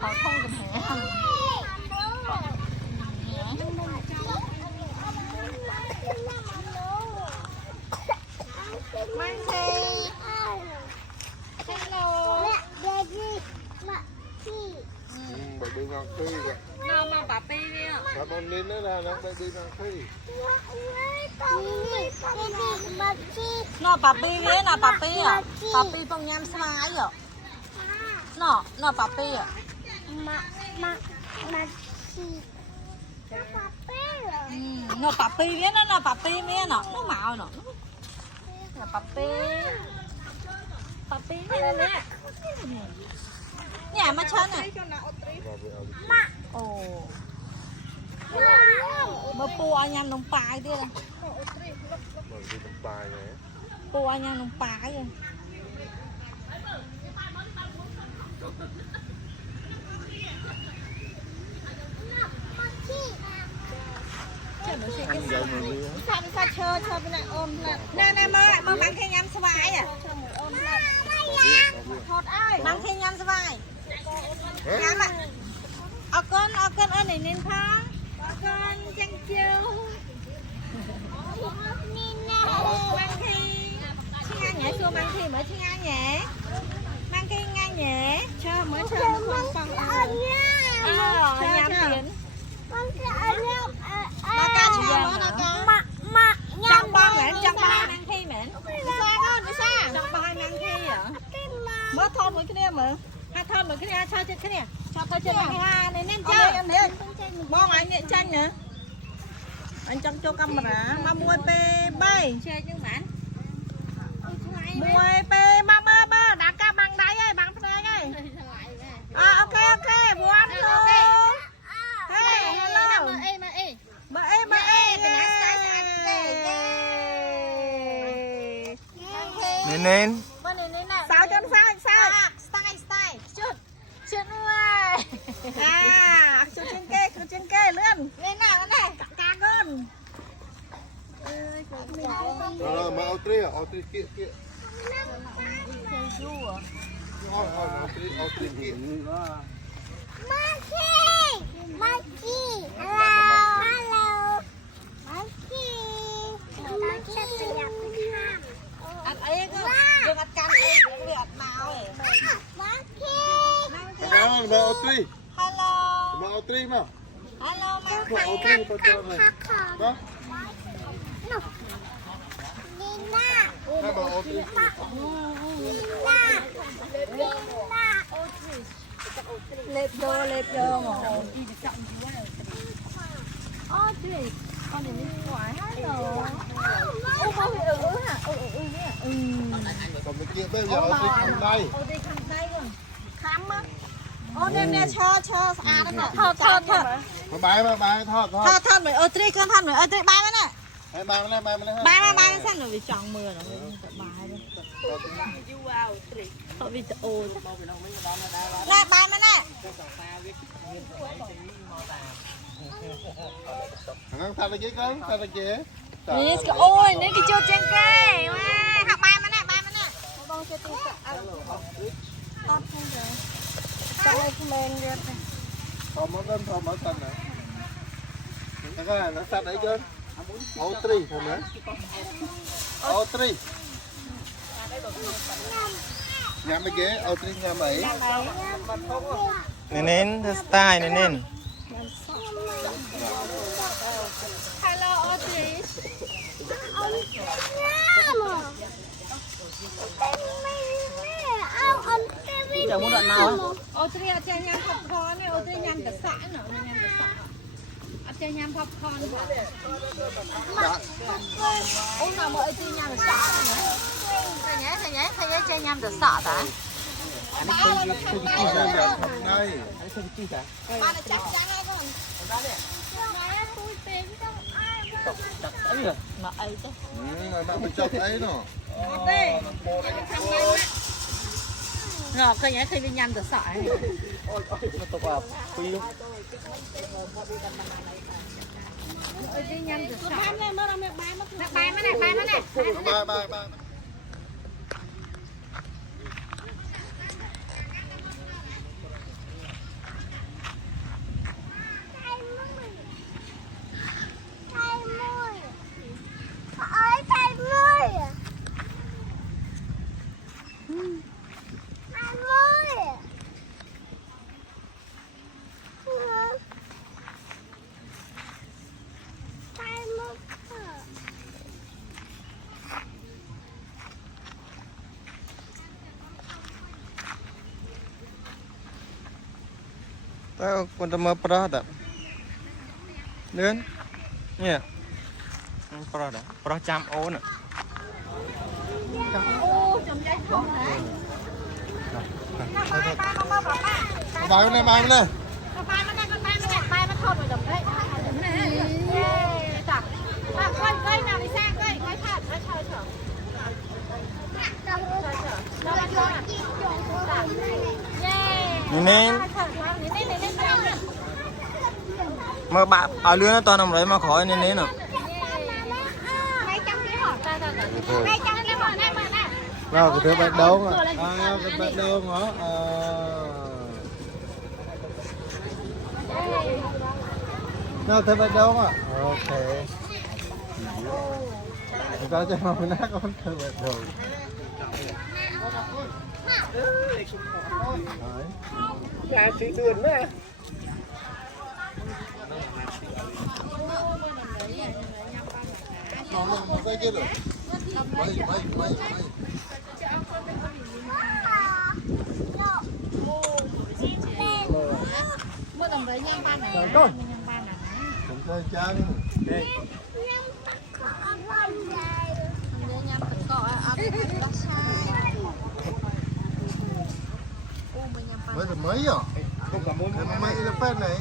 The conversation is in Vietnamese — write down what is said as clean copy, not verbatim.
họ không cần hẻ mang thi hello bà đi ngang thi kìa. nào mà bà pi đi Bà con đến đó là bà đi ngang thi. nó bà pi ghế nào bà pi à bà pi bằng nhám sai rồi nó bà pi à nó bà pi ghế nó bà pi mía nó mạo nó bà pi này nè nhà mà chân này ồ màปูanh em nông pái đi Bà đi nằm bài này.ปูanh em nông pái rồi Anh dậy mà đi á. sao chơi bên này ôm nè mơ mang theo nhắm sờ vai à thọt ai mang theo nhắm sờ vai nhắm à ở con ở này nên phá ở con chăng chiêu mang thi xin ăn nhẹ xua mang thi mới xin ăn nhẹ mang thi ngang nhẹ cho mới chơi nó không bằng nhắm tiền nó ca chơi nó ca trong bao mang thi mến xa con đi xa trong bao mang thi à mới thon một cái này mà hai thon một cái này cho cái này cho tôi chơi hai này nên chơi anh thấy bong anh nhện tranh nữa anh trong cho camera mà mua p bay chơi chứ bạn mua p ba ba đã ca bằng đáy ơi bằng đây ơi ok buồn thôi hey hello mà Nên sao chân sao style chút ơi chút trên kê lươn lên nào này cá con Rồi mà ao tri kia kia. Ao tri kia. anh ấy cứ đừng ăn canh ấy đừng bị ạt màu ấy Hello mà ao tri. hello Mà ao tri mà. hello mang Mà ao tri mà cho này. Đó. Hai bà ao tri. lệp đồ mà con này đi ngoài hello bao bị hả Còn bên kia bây giờ ao tri không đây. khăn tay rồi khám á nè cho thọt Mà bài thôi. thọt mày ơi tri con thọt mày ơi tri bay mà nè Hai bài này. bay sao rồi bị chọn mưa rồi bài đấy họ bị ồ nè bay mà nè Thằng ta là con, ta là kia. nè cái ôi nè cái chưa trên cây học bay mà nè đâu chơi tôi thọt không rồi sao lại lên rồi Thòm ở thân này. Cái này nó sát đấy chứ. Ao tri thôi mà. Ao tri. Nhắm mấy ghế, ao tri nhắm ấy. Nên style nên hello Audrey Chẳng muốn đoạn nào á? Audrey ở trên nhám popcorn này Audrey nhám cả xã nữa nhám cả xã ở trên nhám popcorn ôi nào mà Audrey nhám cả xã nữa thầy nhé trên nhám cả xã ta Đây. ba là chắc chắn hay không mà ấy chứ Mà mình chọc ấy nó. rồi cái nhé thầy đi nhám cả xã nó tục vào quy Audrey nhám cả xã bay mà nè Ba. tao còn tao mơ pro tập đến nè pro đó pro chăm ô nè ô chồng dây không này bài bên này bài bên này bài nó thon rồi chồng đấy chặt cây nào đi sang cây cây thật nó chơi chở nên mà bạn ở lưới nó toàn nằm đấy mà khỏi nên nè nào cái thứ bắt đầu mà cái bắt đầu mà nào thứ bắt đầu mà ok ta cho mà mình nát con thứ bắt đầu Dạ chị Tuyền đó. nó dây kia rồi mày mua tầm với nhang ban này con chúng ta chăng mới là mấy à? Không cả mấy elephant này.